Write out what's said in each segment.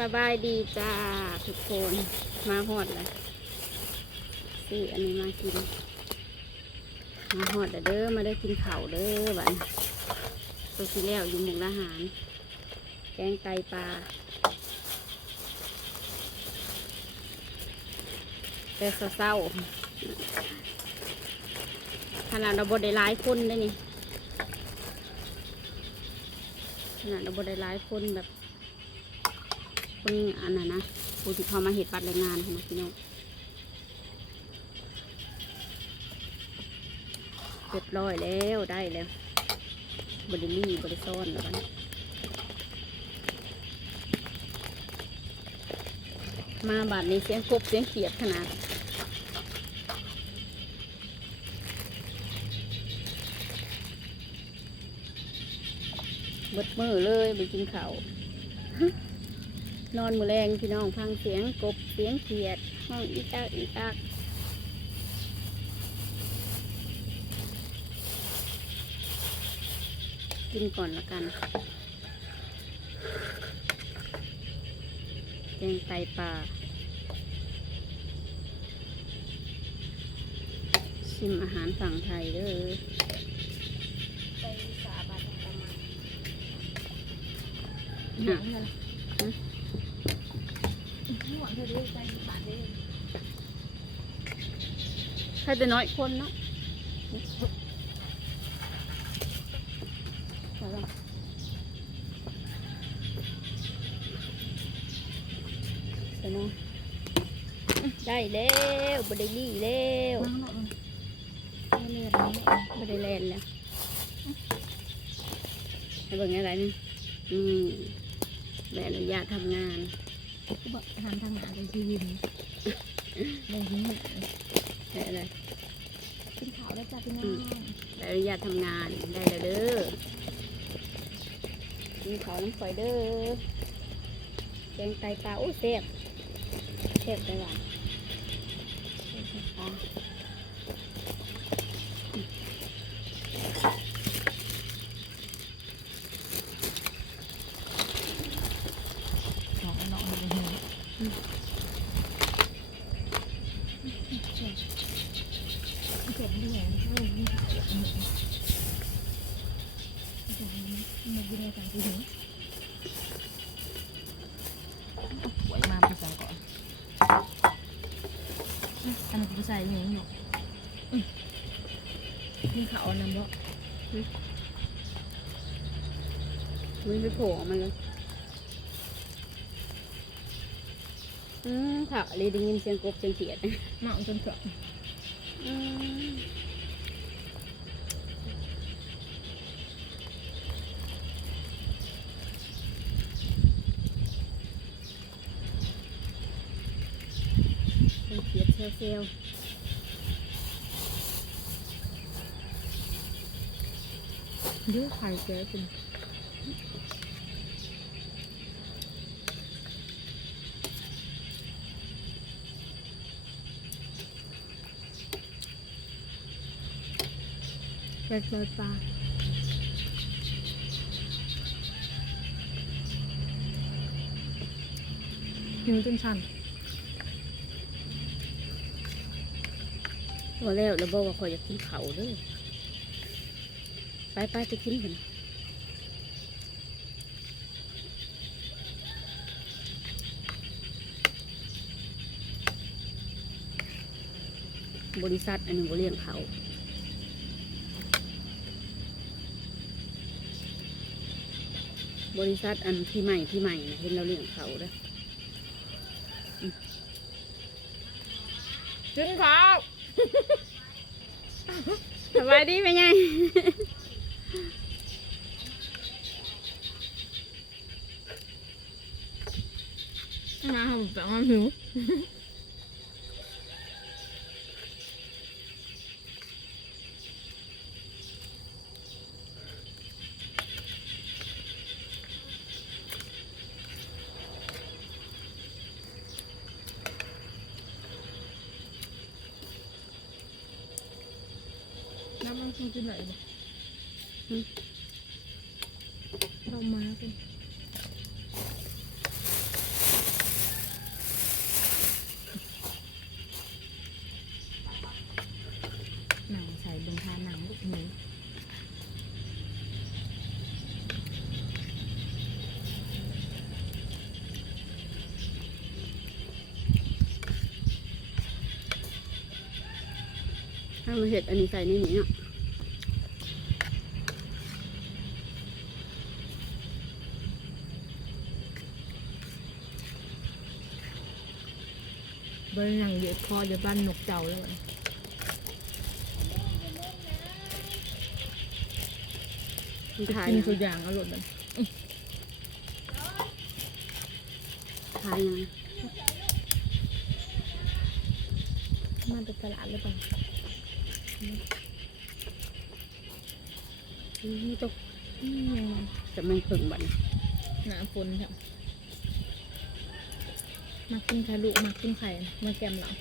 สบายดีจ้าทุกคนมาหอดเลยซื้ออันนี้มากิน มาหอดเด้อมาได้กินข้าเด้อบันตัวที่แล้วอยู่หมุกอาหาร แกงไตปลาแต่เศร้าขนาดเราบดได้หลายคนได้นี่ขนาดเราบดได้หลายคนแบบ คนอันนั้นนะผู้ที่เขามาเหตุบัตรแรงงานนะพี่น้องเรียบร้อยแล้วได้แล้วบริลี่บริซ่อนแล้วกันมาบาดนี้เสียงกบเสียงเขียดขนาดบิดมือเลยไปกินข้าว นอนมือแรงพี่น้องฟังเสียงกบเสียงเขียด ห้องอีกอักอีกอักกินก่อนละกันแกงไตปลาชิมอาหารฝั่งไทยเด้อไปสาบานประมาณน่ะหัวเธอได้ ใจบาทได้ใครจะน้อยคนเนาะเอาล่ะเดี๋ยวนะอื้อได้แล้วบไดลี่แล้วข้างนอกมันเลือดนี้บไดแลนแล้วให้เบิ่งอะไรนี่อืมใบอนุญาตทำงาน ก็บอกทำทางหนาไปชีวิตเลยหิ้งได้อะไรกินข้าวได้จ้าพี่น้องใบอนุญาตทำงานได้แล้วเด้อกินข้าวน้ำฝอยเด้อแกงไตปลาโอ้เสียบเสียบไปหวานแซ่บไปปลา น้องน้องเลยหิ้งเจ็บด้วยเฮ้ยนี่เจ็บมือ มาดูแลกันทีนี้ป่วยมาไปสั่งก่อนอันนี้กูใส่เลี้ยงอยู่นี่เขาเอานำบ่มันไปโผล่ออกมาเลย อืมค่ะเลยได้ยินเสียงกบเสียงเขียด หมาจนเถอะ อืมเสียง เขียดเซลเซลเยอไข่แก่จริงแกงไตปลาหิวจนชัน พอแล้วแล้วบอกว่าคอยอยากกินเขาเด้วยไปไปไปกินกันบริษัทอันนี้บเลี้ยงเขาบริษัทอันที่ใหม่ที่ใหม่นะเห็นเราเลี้ยงเขาเด้ออืมกินข้าว สบายดีเป็นไงมาหอมแต่ว่าหิว มันจะไหนเนี่ยเรามาสินหนังใส่บนทาหนังลูกหมูถ้ามาเห็ดอันนี้ใส่ในนี้เนาะ บริหนังเยอะพอจะบ้านนกเจ้าเลยมันจะขายกินยังตัวอย่างอร่อยมันขายยังมาจากตลาดหรือเปล่าอืมตกอืมยังไงจะมันผึ่งบัดนหนาฝนครับ มากินไข่ลูกมากินไข่มาแกมหลัง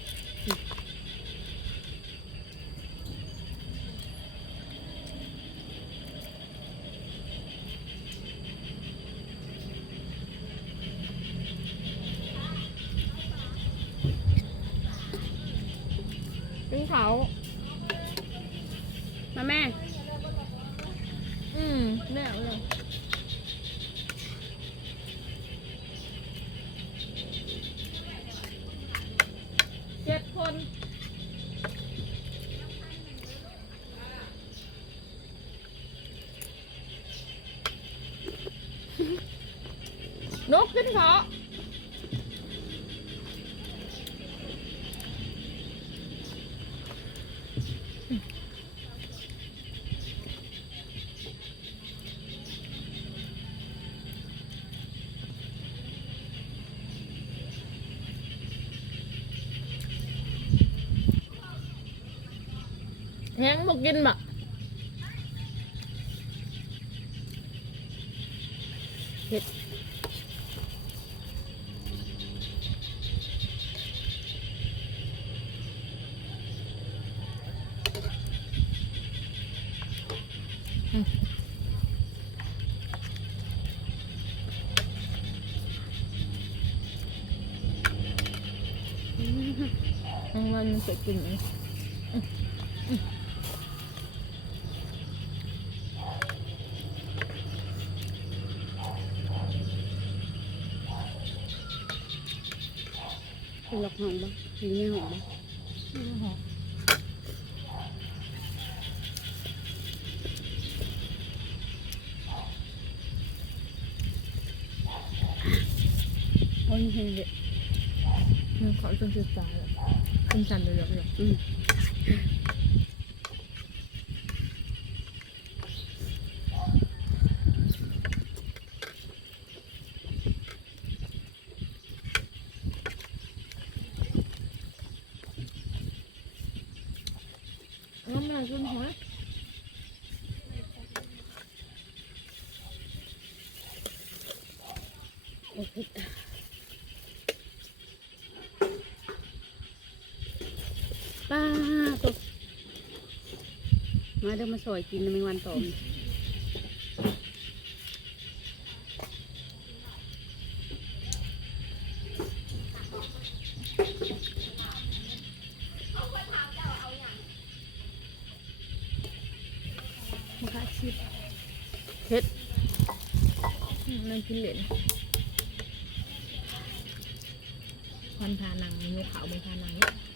กินเขามาแม่ อืมแน่เลยเจ็ดคน น กขึ้นเขาแห้งบอกกินบะ เห็ด ทั้งวันมันจะกินหมเป็นหลอกห้องบ้างอยู่ในห้องบ้าง ไม่หอม โอ้ยเห็นเด็ดมันขอจนสุดตายเลยขึ้นสันเลยเลยอืมน้ำมันขึ้นหัวโอ้ยเผ็ดป้าตก มาเดี๋ยวมาสอยกินในวันต่อมมะขามชิบเผ็ดนั่งกินเหรียญวันพานังมีขาวบนพานังเนี่ย